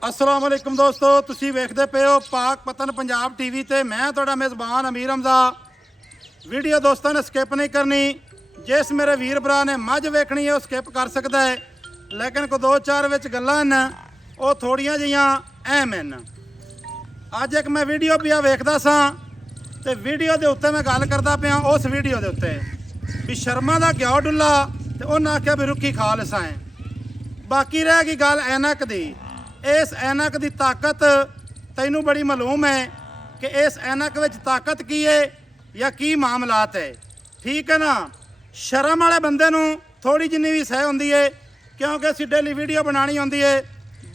अस्सलाम वालेकुम दोस्तों, तुसी वेखदे पे हो पाक पतन पंजाब टीवी ते मैं तुहाडा मेज़बान अमीर हमजा। वीडियो दोस्तों ने स्किप नहीं करनी। जिस मेरे वीर भरा ने मझ वेखनी है वो स्किप कर सकता है, लेकिन को दो चार विच गल्लां न वो थोड़ियां जिहियां अहम हैं। अज एक मैं वीडियो पिया वेखदा सा ते वीडियो दे उत्ते मैं गल करदा पिया उस वीडियो दे उत्ते भी शर्मा दा घ्यो डुल्ला ते उन्हें आख्या भी रुखी खा लसाएं। बाकी रह गई गल ऐनक दी। इस ऐनक की ताकत तैनू बड़ी मालूम है कि इस ऐनक विच ताकत की है या की मामलात है, ठीक है ना। शर्म वाले बंदे नू थोड़ी जिन्नी भी सह होंदी है, क्योंकि असीं डेली वीडियो बनानी होंदी है।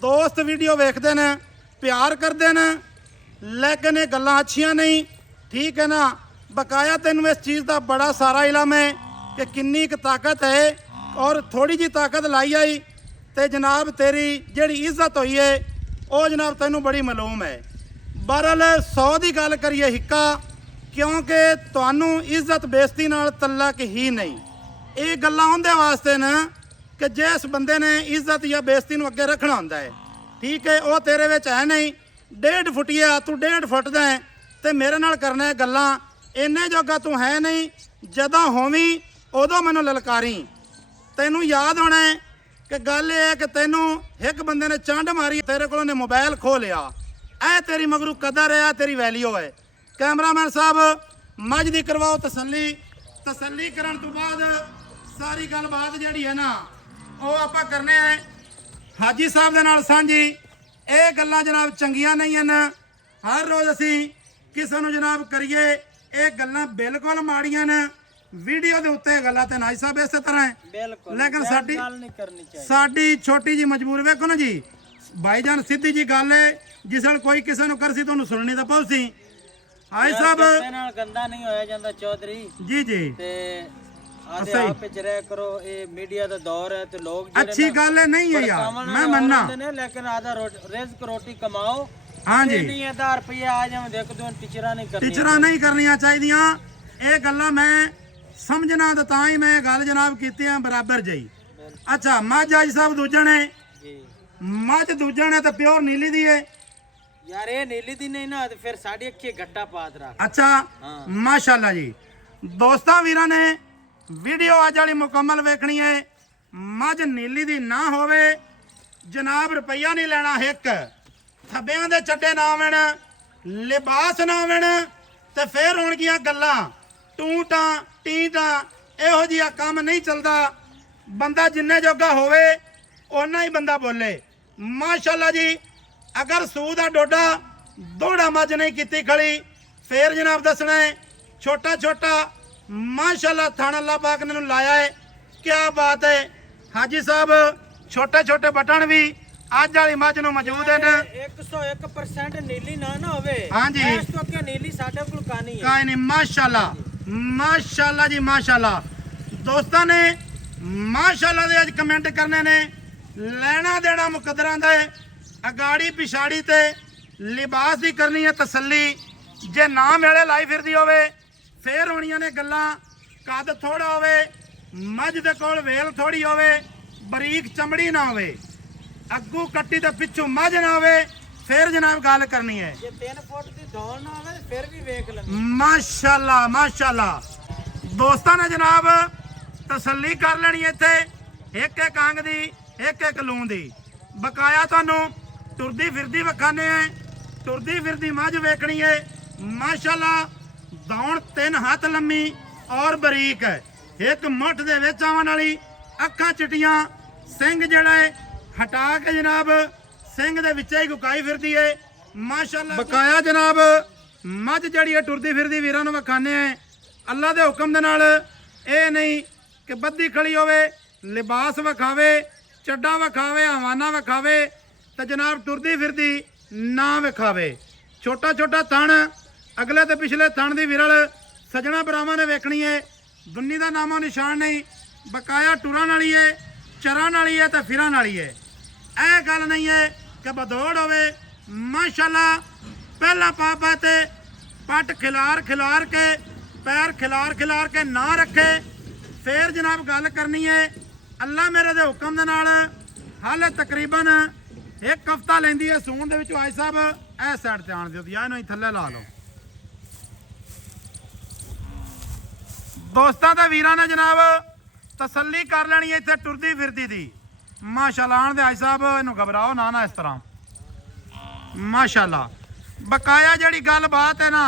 दोस्त वीडियो वेखते हैं, प्यार करते हैं, लेकिन ये गल्लां अच्छियां नहीं, ठीक है ना। बकाया तैनू इस चीज़ का बड़ा सारा इलम है कि किन्नी क ताकत है, और थोड़ी जी ताकत लाई आई तो जनाब तेरी जिहड़ी इज्जत हुई है वो जनाब तैनू बड़ी मालूम है। बहरहाल 100 की गल करिए हिक्का, क्योंकि तुहानू इज्जत बेइज्जती नाल तल्लक ही नहीं। ये गल्लां उहदे वास्ते न कि जिस बंदे ने इज्जत या बेइज्जती नू अगे रखना हुंदा है, ठीक है, वो तेरे विच है नहीं। 1.5 फुटिया तू 1.5 फुट दा है ते मेरे नाल करना है गल्लां, इन्ने जोगा तू है नहीं। जदों होवी उदों मैनू ललकारी। तैनू याद होना है कि गल ये है कि तैनू एक बंदे ने चंड मारी, तेरे को मोबाइल खो लिया। ऐ तेरी मगरू कदर है, तेरी वैल्यू है। कैमरामैन साहब मझ दी करवाओ तसल्ली। तसल्ली करन तो बाद सारी गलबात जिहड़ी है ना वो आपां करने हैं हाजी साहब दे नाल सांझी। ये गल्लां जनाब चंगियां नहीं हैं। हर रोज़ असीं किसे नूं जनाब करिए, ये गल्लां बिल्कुल माड़ियां न। वीडियो के उत्ते गल्लां ते नाई साहब इस तरह है, लेकिन साडी छोटी जी मजबूरी वेखो ना जी। भाईजान सीधी जी गल है, जिस कोई किसी नूं करसी तुहानूं सुननी तो पउसी। हाई साहब गंदा नहीं होया जांदा चौधरी जी जी ते आदे आप विच रह करो। ये मीडिया दा दौर है ते लोग अच्छी गल है नहीं है यार, मैं मनना, लेकिन आधा रिज़्क रोटी कमाओ। हाँ जी, 1000 रुपये आ जाए देख दो, टीचरां नहीं करनियां चाहिदियां। ये गल्लां मैं समझना तो तां ही मैं गल जनाब कीती है बराबर जई। अच्छा मझ आज साहब दूजे ने, मझ दूजे ने तो प्योर नीली दी है यार। ये नीली दी नहीं ना तो फिर साडी अखी गट्टा पात रहा। अच्छा माशाल्लाह जी। दोस्तां वीरां ने वीडियो अज वाली मुकम्मल वेखनी है। मझ नीली दी ना होवे जनाब रुपया नहीं लेना। एक थब्बियां दे चड्डे ना होवन, लिबास ना होवन, ते फिर होणगियां गल्लां टूटां टीटां। इहो जिहा काम नहीं चलदा। बंदा जिन्ने जोगा होवे उन्ना ही बंदा बोले। माशाल्लाह जी, अगर सूह दा डोडा दोड़ा मझ नहीं कीती खड़ी फिर जनाब दसना है छोटा छोटा। माशाल्लाह थाना अल्लाह पाक ने लाया है, क्या बात है हाजी साहब। छोटे छोटे बटन भी अज वाली मझ नूं मौजूद हैं। 101% नीली ना होवे। हाँ जी, इस तो क्या नीली साडे कोल कानी है काई नहीं। माशाल्लाह माशाल्लाह जी माशाल्लाह। दोस्तां ने माशाल्लाह दे अज कमेंट करने ने। लेना देना मुकदरां दा है, अगाड़ी पिछाड़ी ते लिबास की करनी है तसल्ली। जे ना मेले लाई फिरदी होवे फिर होणियां ने गल्लां। कद थोड़ा होवे, मझ दे कोल वेल थोड़ी होवे, बरीक चमड़ी ना होवे, अग्गू कट्टी ते पिछू मझ ना होवे, फिर जनाब गल करनी है। जे 3 फुट दी दौड़ ना होवे फिर भी वेख लेंगे। माशाल्लाह माशाल्लाह। दोस्तां ने जनाब तसल्ली कर लेनी है। इत्थे एक एक अंग दी, एक एक लून दी। बकाया तुहानू टुरदी फिरदी विखाने हैं। टुरदी फिरदी मझ वेखनी है। माशाल्लाह दौड़ 3 हाथ लम्मी और बरीक है। एक मुठ दे विच आवन वाली, अखां चिटियां, सिंग जिहड़ा है हटा के जनाब सिंग दे विच ही गुकाई फिरदी है। माशाल्लाह बकाया जनाब मझ जिहड़ी है टुरदी फिरदी वीरां नूं विखाने हैं। अल्लाह दे हुक्म दे नाल ये नहीं कि बद्धी खड़ी होवे, लिबास विखावे, चड्डा विखावे, हवाना विखावे, तो जनाब टुरदी फिरदी ना विखावे। छोटा छोटा थण, अगले तो पिछले थण की विरल सजना भरावां ने वेखनी है। दुन्नी का नामो निशान नहीं। बकाया टुरन वाली है, चरन वाली है, तो फिरन वाली है। यह गल नहीं है कि बदौड़ होवे। माशाल्लाह पहला पापा ते पट खिलार खिलार के, पैर खिलार खिलार के ना रखे, फिर जनाब गल करनी है। अल्लाह मेरे दे हुक्म दे नाल हाले तकरीबन ਇੱਕ ਹਫਤਾ ਲੈਂਦੀ ਹੈ ਸੂਣ ਦੇ ਵਿੱਚੋਂ। ਆਈ ਸਾਹਿਬ ਇਹ ਸਾਈਡ ਤੇ ਆਣ ਦਿਓ ਜੀ, ਇਹਨੂੰ ਹੀ ਥੱਲੇ ਲਾ ਲਓ। ਦੋਸਤਾਂ ਤੇ ਵੀਰਾਂ ਨੇ ਜਨਾਬ ਤਸੱਲੀ ਕਰ ਲੈਣੀ ਹੈ ਇੱਥੇ ਟੁਰਦੀ ਫਿਰਦੀ ਦੀ। ਮਾਸ਼ਾਅੱਲਾ ਆਣ ਦੇ ਆਈ ਸਾਹਿਬ, ਇਹਨੂੰ ਘਬਰਾਓ ਨਾ ਇਸ ਤਰ੍ਹਾਂ। ਮਾਸ਼ਾਅੱਲਾ ਬਕਾਇਆ ਜਿਹੜੀ ਗੱਲਬਾਤ ਹੈ ਨਾ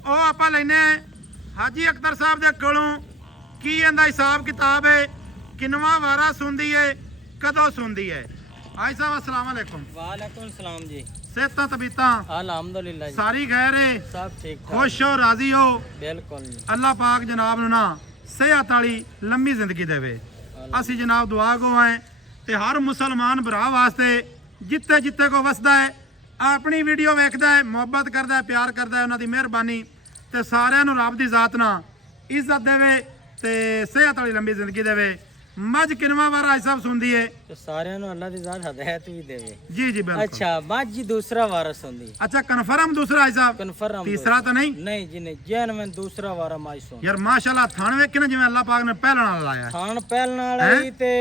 ਉਹ ਆਪਾਂ ਲੈਨੇ ਹਾਜੀ ਅਖਤਰ ਸਾਹਿਬ ਦੇ ਕੋਲੋਂ। ਕੀ ਇਹਦਾ ਹਿਸਾਬ ਕਿਤਾਬ ਹੈ, ਕਿੰਨਵਾਂ ਵਾਰਾ ਸੁਣਦੀ ਹੈ, ਕਦੋਂ ਸੁਣਦੀ ਹੈ? ਆਈ ਸਾਹਿਬ अस्सलाम वालेकुम। वालेकुम सलाम जी। सेहतां तबीयतां अल्हम्दुलिल्लाह जी, सारी खैर है, सब ठीक ठाक। खुश हो, राजी हो? बिल्कुल जी। अल्लाह पाक जनाब ਨੂੰ ਨਾ ਸਿਹਤ ਵਾਲੀ ਲੰਮੀ ਜ਼ਿੰਦਗੀ ਦੇਵੇ। ਅਸੀਂ ਜਨਾਬ ਦੁਆ ਗੋ ਆਏ ਤੇ ਹਰ ਮੁਸਲਮਾਨ ਭਰਾ ਵਾਸਤੇ ਜਿੱਥੇ ਜਿੱਥੇ ਕੋ ਵਸਦਾ ਹੈ ਆਪਣੀ ਵੀਡੀਓ ਵੇਖਦਾ ਹੈ, ਮੁਹੱਬਤ ਕਰਦਾ ਹੈ, ਪਿਆਰ ਕਰਦਾ ਹੈ, ਉਹਨਾਂ ਦੀ ਮਿਹਰਬਾਨੀ ਤੇ ਸਾਰਿਆਂ ਨੂੰ ਰੱਬ ਦੀ ਜ਼ਾਤ ਨਾਲ ਇੱਜ਼ਤ ਦੇਵੇ ਤੇ ਸਿਹਤ ਵਾਲੀ ਲੰਮੀ ਜ਼ਿੰਦਗੀ ਦੇਵੇ। ਮੱਝ ਕਿੰਨਵਾਂ ਵਾਰ ਆਈ ਸਾਹਿਬ ਸੁਣਦੀ ਹੈ? ਤੇ ਸਾਰਿਆਂ ਨੂੰ ਅੱਲਾਹ ਦੀ ਜ਼ਾਤ ਹਦਾਇਤ ਵੀ ਦੇਵੇ। ਜੀ ਜੀ ਬਿਲਕੁਲ। ਅੱਛਾ, ਮੱਝ ਜੀ ਦੂਸਰਾ ਵਾਰਾ ਸੁਣਦੀ। अच्छा कन्फर्म दूसरा आई साहब? कन्फर्म। तीसरा तो नहीं? नहीं जी नहीं, जैन में दूसरा वारा मੱਝ ਸੁਣ। यार माशाल्लाह थान वेख के ना जिवें अल्लाह पाक ने पहलण वाला लाया है। ਖਾਣ ਪਹਿਲ ਨਾਲ ਹੀ ਤੇ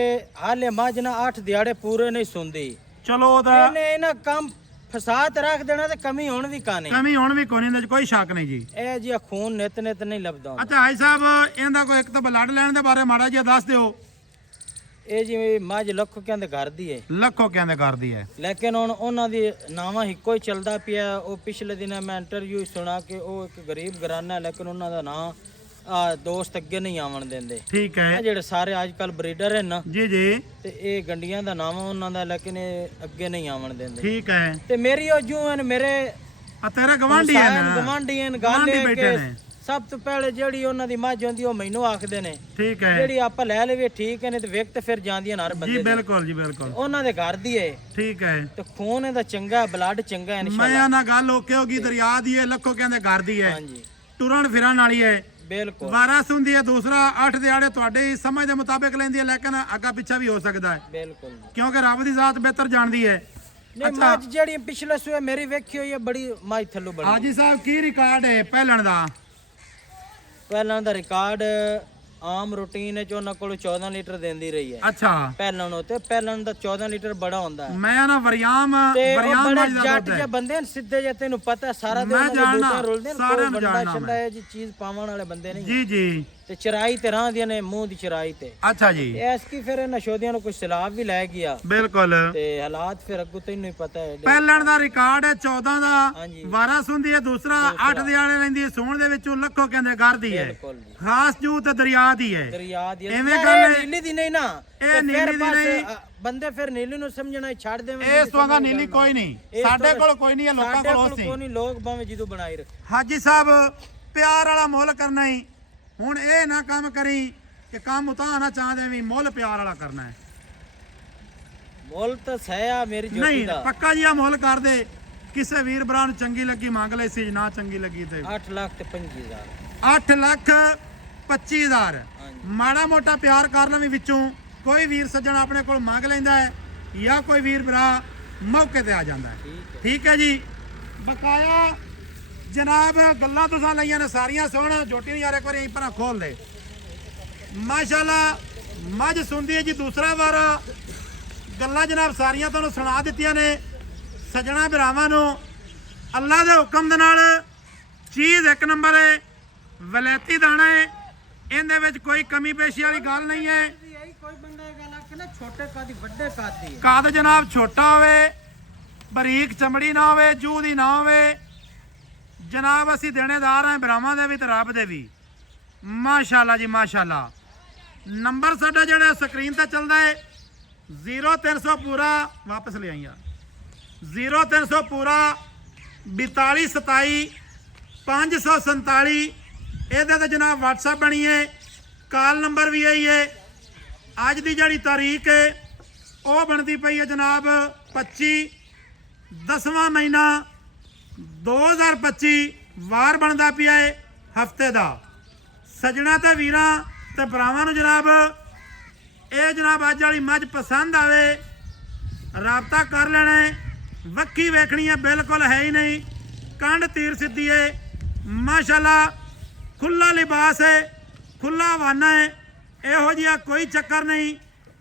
ਹਾਲੇ ਮੱਝ ਨਾ 8 ਦਿਹਾੜੇ ਪੂਰੇ ਨਹੀਂ ਸੁਣਦੀ। चलो ओदा ਇਹਨੇ ਇਹਨਾਂ ਕੰਮ ਫਸਾਦ ਰੱਖ ਦੇਣਾ ਤੇ ਕਮੀ ਹੋਣ ਵੀ ਕਾਨੇ। कमी हुण भी कोनी इंदे च कोई शक नहीं जी। ਇਹ ਜੀ ਖੂਨ ਨਿਤ ਨਿਤ ਨਹੀਂ ਲੱਭਦਾ। अच्छा आई साहब इंदा कोई एक तो ब्लड लैण दे बारे माड़ा जिहा दस दिओ। ਇਹ ਜੀ ਮੱਝ ਲੱਖੋ ਕਹਿੰਦੇ ਘਰ ਦੀ ਹੈ, ਲੱਖੋ ਕਹਿੰਦੇ ਕਰਦੀ ਹੈ, ਲੇਕਿਨ ਹੁਣ ਉਹਨਾਂ ਦੀ ਨਾਵਾਂ ਇੱਕੋ ਹੀ ਚੱਲਦਾ ਪਿਆ। ਉਹ ਪਿਛਲੇ ਦਿਨ ਮੈਂ ਇੰਟਰਵਿਊ ਸੁਣਾ ਕਿ ਉਹ ਇੱਕ ਗਰੀਬ ਘਰਾਨਾ ਹੈ, ਲੇਕਿਨ ਉਹਨਾਂ ਦਾ ਨਾਂ ਦੋਸਤ ਅੱਗੇ ਨਹੀਂ ਆਵਣ ਦਿੰਦੇ। ਠੀਕ ਹੈ ਇਹ ਜਿਹੜੇ ਸਾਰੇ ਅੱਜ ਕੱਲ ਬਰੀਡਰ ਹਨ ਨਾ, ਜੀ ਜੀ ਤੇ ਇਹ ਗੰਡੀਆਂ ਦਾ ਨਾਮ ਉਹਨਾਂ ਦਾ, ਲੇਕਿਨ ਇਹ ਅੱਗੇ ਨਹੀਂ ਆਵਣ ਦਿੰਦੇ। ਠੀਕ ਹੈ। ਤੇ ਮੇਰੀ ਉਹ ਜੂ ਹਨ ਮੇਰੇ ਆ ਤੇਰੇ ਗਵਾਂਢੀ ਹੈ ਨਾ? ਗਵਾਂਢੀ ਹਨ। ਗੱਲ ਗਵਾਂਢੀ ਇਹ ਬੈਠੇ ਕਿ ਨੇ। ਸਭ ਤੋਂ ਪਹਿਲੇ ਜਿਹੜੀ ਉਹਨਾਂ ਦੀ ਮੱਝ ਹੁੰਦੀ ਉਹ ਮੈਨੂੰ ਆਖਦੇ ਨੇ, ਠੀਕ ਹੈ ਜਿਹੜੀ ਆਪਾਂ ਲੈ ਲਵੇ ਠੀਕ ਹੈ, ਨੇ ਤੇ ਵੇਖ ਤੇ ਫਿਰ ਜਾਂਦੀਆਂ ਹਰ ਜੀ ਬੰਦੇ ਦੀ। ਬਿਲਕੁਲ ਜੀ ਬਿਲकुल। ਉਹਨਾਂ ਦੇ ਘਰ ਦੀ ਹੈ ਠੀਕ ਹੈ। ਤੇ ਖੂਨ ਇਹਦਾ ਚੰਗਾ, ਬਲੱਡ ਚੰਗਾ ਹੈ ਮੈਂ ਇਨਸ਼ਾਅੱਲਾ। ਨਾ ਗੱਲ ਓਕੇ ਹੋ ਗਈ। ਦਰਿਆ ਦੀ ਹੈ, ਲੱਖੋ ਕਹਿੰਦੇ ਘਰ ਦੀ ਹੈ, ਹਾਂਜੀ ਟੁਰਨ ਫਿਰਨ ਵਾਲੀ ਹੈ, ਬਿਲਕੁਲ ਵਾਰਸ ਹੁੰਦੀ ਹੈ। ਦੂਸਰਾ 8 ਦਿਹਾੜੇ ਤੁਹਾਡੇ ਸਮਝ ਦੇ ਮੁਤਾਬਿਕ ਲੈਂਦੀ ਹੈ, ਲੇਕਿਨ ਅੱਗਾ ਪਿੱਛਾ ਵੀ ਹੋ ਸਕਦਾ ਹੈ ਬਿਲਕੁਲ। ਕਿਉਂਕਿ ਰੱਬ ਦੀ ਜ਼ਾਤ ਬਿਹਤਰ ਜਾਣਦੀ ਹੈ। ਨਹੀਂ ਮੱਝ ਜਿਹੜੀ ਪਿਛਲੇ ਸੂਏ ਮੇਰੀ ਵੇਖੀ ਹੋਈ ਹੈ, ਬੜੀ ਮੱਝ ਥੱਲੋਂ ਬਣੀ। ਹਾਜੀ ਸਾਹਿਬ ਕੀ ਰਿਕਾਰਡ ਹੈ ਪਹਿਲਣ ਦਾ? ਪਹਿਲਾਂ ਦਾ ਰਿਕਾਰਡ ਆਮ ਰੂਟੀਨ ਹੈ, ਉਹਨਾਂ ਕੋਲ 14 ਲੀਟਰ ਦਿੰਦੀ ਰਹੀ ਹੈ ਅੱਛਾ ਪਹਿਲਾਂ ਨੂੰ। ਤੇ ਪਹਿਲਾਂ ਦਾ 14 ਲੀਟਰ ਬੜਾ ਹੁੰਦਾ ਹੈ। ਮੈਂ ਨਾ ਵਰਿਆਮ ਤੇ ਉਹ ਵਰਿਆਮ ਬੜੇ ਮੱਝ ਦਾ ਜੱਟ ਦੁੱਧ ਜੇ ਹੈ। ਬੰਦੇ ਨੇ ਸਿੱਧੇ ਜੇ, ਤੈਨੂੰ ਪਤਾ ਸਾਰਾ ਦਿਨ ਮੈਂ ਉਹਨਾਂ ਦੇ ਜਾਣਦਾ, ਬੂਟੇ ਰੁਲਦੇ ਨੇ, ਸਾਰਿਆਂ ਕੋਈ ਨੂੰ ਬੰਦਾ ਜਾਣਦਾ ਛੰਦਾ ਮੈਂ। ਇਹ ਜੀ ਚੀਜ਼ ਪਾਵਣ ਵਾਲੇ ਬੰਦੇ ਨਹੀਂ। ਜੀ ਜੀ ਤੇ ਚਰਾਈ ਤੇ ਰਾਂਦੀਆਂ ਨੇ, ਮੂੰਹ ਦੀ ਚਰਾਈ ਤੇ। ਅੱਛਾ ਜੀ ਐਸ ਕੀ ਫਿਰ ਨਸ਼ੋਦੀਆਂ ਨੂੰ ਕੁਝ ਸਲਾਬ ਵੀ ਲੈ ਗਿਆ ਬਿਲਕੁਲ। ਤੇ ਹਾਲਾਤ ਫਿਰ ਅੱਗੋਂ ਤੈਨੂੰ ਹੀ ਪਤਾ ਹੈ। ਪਹਿਲਣ ਦਾ ਰਿਕਾਰਡ ਹੈ 14 ਦਾ, ਹਾਂਜੀ। ਵਾਰਸ ਹੁੰਦੀ ਹੈ। ਦੂਸਰਾ 8 ਦਿਹਾੜੇ ਲੈਂਦੀ ਹੈ ਸੂਣ ਦੇ ਵਿੱਚੋਂ, ਲੱਖੋ ਕਹਿੰਦੇ ਘਰ ਦੀ ਹੈ, ਬਿਲਕੁਲ ਜੀ। ਖਾਸ ਜੂ ਤੇ ਦਰਿਆ ਦੀ ਹੈ। ਦਰਿਆ ਦੀ ਐਵੇਂ ਇਹ ਗੱਲ ਹੈ। ਨੀਲੀ ਦੀ ਨਹੀਂ ਨਾ, ਇਹ ਤੇ ਨੀਲੀ ਫਿਰ ਦੀ ਬਸ, ਨਹੀਂ। ਬੰਦੇ ਫਿਰ ਨੀਲੀ ਨੂੰ ਸਮਝਣਾ ਛੱਡ ਦੇਵੇਂ। ਇਸ ਤੋਂ ਅਗਾ ਨੀਲੀ ਕੋਈ ਨਹੀਂ, ਸਾਡੇ ਕੋਲ ਕੋਈ ਨਹੀਂ ਹੈ, ਲੋਕਾਂ ਕੋਲ ਉਸ ਕੋਈ ਨਹੀਂ, ਲੋਕ ਭਾਵੇਂ ਜਦੋਂ ਬਣਾਈ ਰੱਖ। ਹਾਜੀ ਸਾਹਿਬ ਪਿਆਰ ਵਾਲਾ ਮੁੱਲ ਕਰਨਾ ਹੀ। ਹੁਣ ਇਹ ਨਾ ਕੰਮ ਕਰੀ ਕਿ ਕੰਮ ਉਤਾਂ ਨਾ ਚਾਹਦੇ ਵੀ ਮੁੱਲ ਪਿਆਰ ਵਾਲਾ ਕਰਨਾ ਹੈ। ਮੁੱਲ ਤਾਂ ਸਹਿਆ ਮੇਰੀ ਜੋਤੀ ਨਹੀਂ ਦਾ। ਪੱਕਾ ਜੀ ਆ ਮੁੱਲ ਕਰ ਦੇ। ਕਿਸੇ ਵੀਰ ਭਰਾ ਨੂੰ ਚੰਗੀ ਲੱਗੀ ਮੰਗ ਲੈ ਸੀ, ਨਾ ਚੰਗੀ ਲੱਗੀ ਤੇ 8 ਲੱਖ ਤੇ 25,000। 8 ਲੱਖ 25,000। ਮਾੜਾ ਮੋਟਾ ਪਿਆਰ ਕਰ ਲਵੀਂ ਵਿੱਚੋਂ। ਕੋਈ ਵੀਰ ਸੱਜਣ ਆਪਣੇ ਕੋਲ ਮੰਗ ਲੈਂਦਾ ਹੈ ਜਾਂ ਕੋਈ ਵੀਰ ਭਰਾ ਮੌਕੇ ਤੇ ਆ ਜਾਂਦਾ ਹੈ। ਠੀਕ ਹੈ ਜੀ। ਬਕਾਇਆ ਜਨਾਬ ਗੱਲਾਂ ਤੁਸੀਂ ਲਈਆਂ ਨੇ ਸਾਰੀਆਂ, ਸੁਣ ਜੋਟੀ ਨੂੰ ਯਾਰ ਇੱਕ ਵਾਰੀ ਭਰਾ ਖੋਲ ਦੇ। ਮਾਸ਼ਾਅੱਲਾ ਮੱਝ ਸੁਣਦੀ ਹੈ ਜੀ ਦੂਸਰਾ ਵਾਰਾ। ਗੱਲਾਂ ਜਨਾਬ ਸਾਰੀਆਂ ਤੁਹਾਨੂੰ ਸੁਣਾ ਦਿੱਤੀਆਂ ਨੇ ਸੱਜਣਾ ਭਰਾਵਾਂ ਨੂੰ। ਅੱਲਾ ਦੇ ਹੁਕਮ ਦੇ ਨਾਲ ਚੀਜ਼ ਇੱਕ ਨੰਬਰ ਹੈ, ਵਲੈਤੀ ਦਾਣਾ ਹੈ, ਇਹਦੇ ਵਿੱਚ ਕੋਈ ਕਮੀ ਪੇਸ਼ੀ ਵਾਲੀ ਗੱਲ ਨਹੀਂ ਹੈ। ਕੋਈ ਬੰਦਾ ਇਹ ਗੱਲ ਆਖੇ ਨਾ ਛੋਟੇ ਕਾਦੀ ਵੱਡੇ ਕਾਦੀ ਹੈ। ਕੱਦ ਜਨਾਬ ਛੋਟਾ ਹੋਵੇ, ਬਰੀਕ ਚਮੜੀ ਨਾ ਹੋਵੇ, ਜੂਹ ਦੀ ਨਾ ਹੋਵੇ। ਜਨਾਬ ਅਸੀਂ ਦੇਣੇਦਾਰ ਹਾਂ ਭਰਾਵਾਂ ਦੇ ਵੀ ਤੇ ਰੱਬ ਦੇ ਵੀ। ਮਾਸ਼ਾਅੱਲਾ ਜੀ ਮਾਸ਼ਾਅੱਲਾ। ਨੰਬਰ ਸਾਡਾ ਜਿਹੜਾ ਸਕਰੀਨ ਤੇ ਚੱਲਦਾ ਹੈ 0300 ਪੂਰਾ ਵਾਪਸ ਲੈ ਆਈਆਂ 0300 ਪੂਰਾ 4227 547। ਇਹਦੇ ਤੇ ਜਨਾਬ WhatsApp ਬਣੀ ਹੈ, ਕਾਲ ਨੰਬਰ ਵੀ ਆਈ ਹੈ। ਅੱਜ ਦੀ ਜਿਹੜੀ ਤਾਰੀਖ ਹੈ ਉਹ ਬਣਦੀ ਪਈ ਹੈ ਜਨਾਬ 25 10ਵਾਂ ਮਹੀਨਾ 2025। ਵਾਰ ਬਣਦਾ ਪਿਆ ਹੈ ਹਫਤੇ ਦਾ। ਸੱਜਣਾ ਤੇ ਵੀਰਾਂ ਤੇ ਭਰਾਵਾਂ ਨੂੰ ਜਨਾਬ ਇਹ ਜਨਾਬ ਅੱਜ ਵਾਲੀ ਮੱਝ ਪਸੰਦ ਆਵੇ ਰਾਬਤਾ ਕਰ ਲੈਣਾ ਹੈ। ਵੱਖੀ ਵੇਖਣੀ ਹੈ ਬਿਲਕੁਲ ਹੈ ਹੀ ਨਹੀਂ, ਕੰਡ ਤੀਰ ਸਿੱਧੀ ਹੈ। ਮਾਸ਼ਾਅੱਲਾ ਖੁੱਲਾ ਲਿਬਾਸ ਹੈ, ਖੁੱਲਾ ਹਵਾਨਾ ਹੈ। ਇਹੋ ਜਿਹਾ ਕੋਈ ਚੱਕਰ ਨਹੀਂ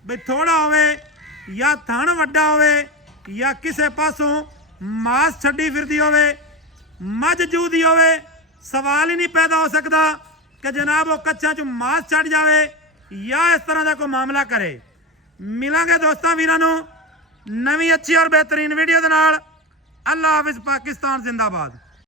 ਵੀ ਥੋੜਾ ਹੋਵੇ ਜਾਂ ਥਣ ਵੱਡਾ ਹੋਵੇ ਜਾਂ ਕਿਸੇ ਪਾਸੋਂ ਮਾਸ ਛੱਡੀ ਫਿਰਦੀ ਹੋਵੇ, ਮੱਝ ਜੂਦੀ ਹੋਵੇ, ਸਵਾਲ ਹੀ ਨਹੀਂ ਪੈਦਾ ਹੋ ਸਕਦਾ ਕਿ ਜਨਾਬ ਉਹ ਕੱਛਾਂ 'ਚ ਮਾਸ ਛੱਡ ਜਾਵੇ ਜਾਂ ਇਸ ਤਰ੍ਹਾਂ ਦਾ ਕੋਈ ਮਾਮਲਾ ਕਰੇ। ਮਿਲਾਂਗੇ ਦੋਸਤਾਂ ਵੀਰਾਂ ਨੂੰ ਨਵੀਂ ਅੱਛੀ ਔਰ ਬਿਹਤਰੀਨ ਵੀਡੀਓ ਦੇ ਨਾਲ। ਅੱਲਾ ਹਾਫਿਜ਼, ਪਾਕਿਸਤਾਨ ਜ਼ਿੰਦਾਬਾਦ।